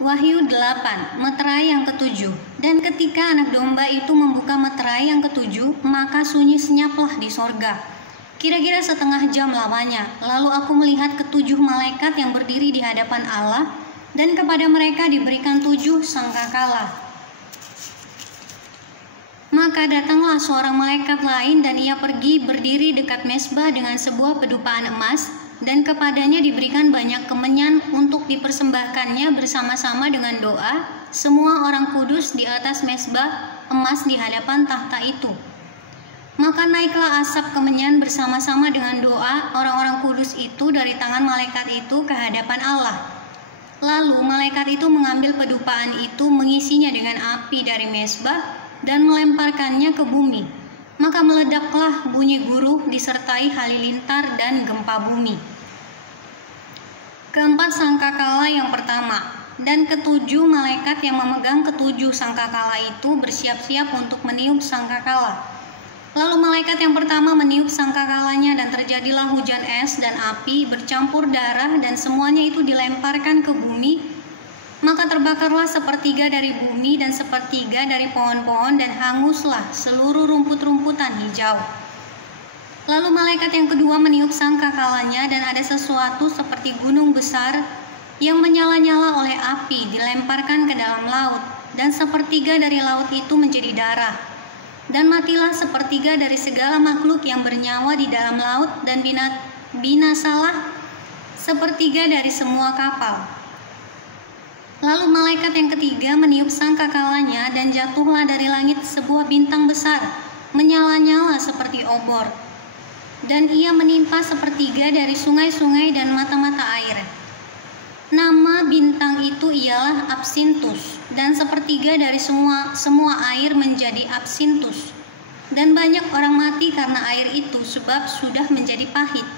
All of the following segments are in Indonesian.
Wahyu 8, meterai yang ketujuh. Dan ketika anak domba itu membuka meterai yang ketujuh, maka sunyi senyaplah di sorga. Kira-kira setengah jam lamanya. Lalu aku melihat ketujuh malaikat yang berdiri di hadapan Allah, dan kepada mereka diberikan 7 sangkakala. Maka datanglah seorang malaikat lain, dan ia pergi berdiri dekat mezbah dengan sebuah pedupaan emas, dan kepadanya diberikan banyak kemenyan untuk dipersembahkannya bersama-sama dengan doa semua orang kudus di atas mezbah emas di hadapan tahta itu. Maka naiklah asap kemenyan bersama-sama dengan doa orang-orang kudus itu dari tangan malaikat itu ke hadapan Allah. Lalu malaikat itu mengambil pedupaan itu, mengisinya dengan api dari mezbah dan melemparkannya ke bumi. Maka meledaklah bunyi guruh disertai halilintar dan gempa bumi. Keempat sangkakala yang pertama, dan ketujuh malaikat yang memegang ketujuh sangkakala itu bersiap-siap untuk meniup sangkakala. Lalu malaikat yang pertama meniup sangkakalanya, dan terjadilah hujan es dan api bercampur darah, dan semuanya itu dilemparkan ke bumi. Maka terbakarlah sepertiga dari bumi dan sepertiga dari pohon-pohon, dan hanguslah seluruh rumput-rumputan hijau. Lalu malaikat yang kedua meniup sangkakalanya, dan ada sesuatu seperti gunung besar yang menyala-nyala oleh api dilemparkan ke dalam laut, dan sepertiga dari laut itu menjadi darah. Dan matilah sepertiga dari segala makhluk yang bernyawa di dalam laut, dan binasalah sepertiga dari semua kapal. Lalu malaikat yang ketiga meniup sangkakalanya, dan jatuhlah dari langit sebuah bintang besar, menyala-nyala seperti obor. Dan ia menimpa sepertiga dari sungai-sungai dan mata-mata air. Nama bintang itu ialah Absintus, dan sepertiga dari semua air menjadi Absintus. Dan banyak orang mati karena air itu, sebab sudah menjadi pahit.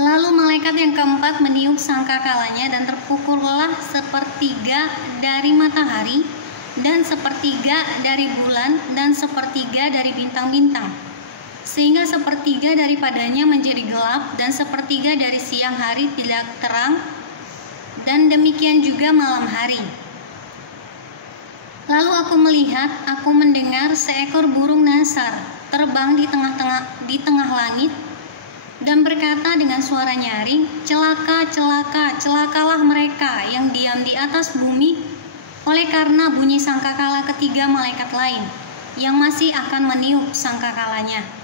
Lalu malaikat yang keempat meniup sangkakalanya, dan terpukullah sepertiga dari matahari, dan sepertiga dari bulan, dan sepertiga dari bintang-bintang, sehingga sepertiga daripadanya menjadi gelap, dan sepertiga dari siang hari tidak terang, dan demikian juga malam hari. Lalu aku melihat, aku mendengar seekor burung nasar terbang di tengah langit, dan berkata dengan suara nyaring, "Celaka, celaka, celakalah mereka yang diam di atas bumi, oleh karena bunyi sangkakala ketiga malaikat lain, yang masih akan meniup sangkakalanya."